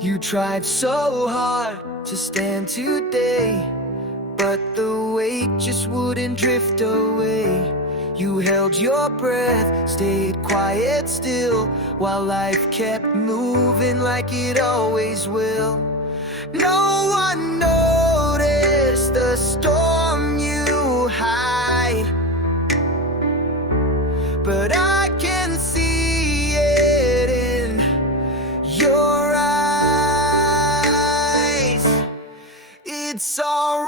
You tried so hard to stand today, but the weight just wouldn't drift away. You held your breath, stayed quiet still, while life kept moving like it always will. No one noticed the storm you hide, but I can see it in your eyes. It's alright.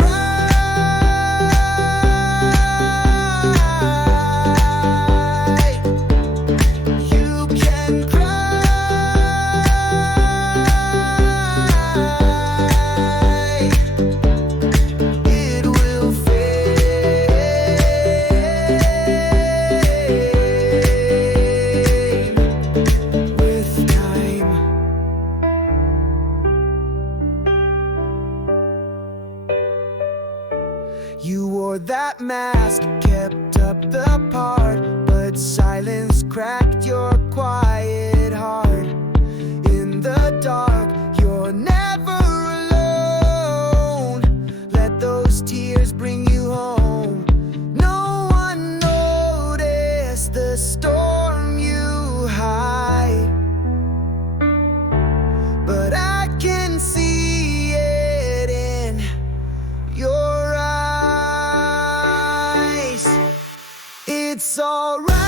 You wore that mask, kept up the part, but silence cracked your quiet heart. In the dark, you're never alone. Let those tears bring you home. No one noticed the storm you hide, but I can see it in your eyes. It's alright.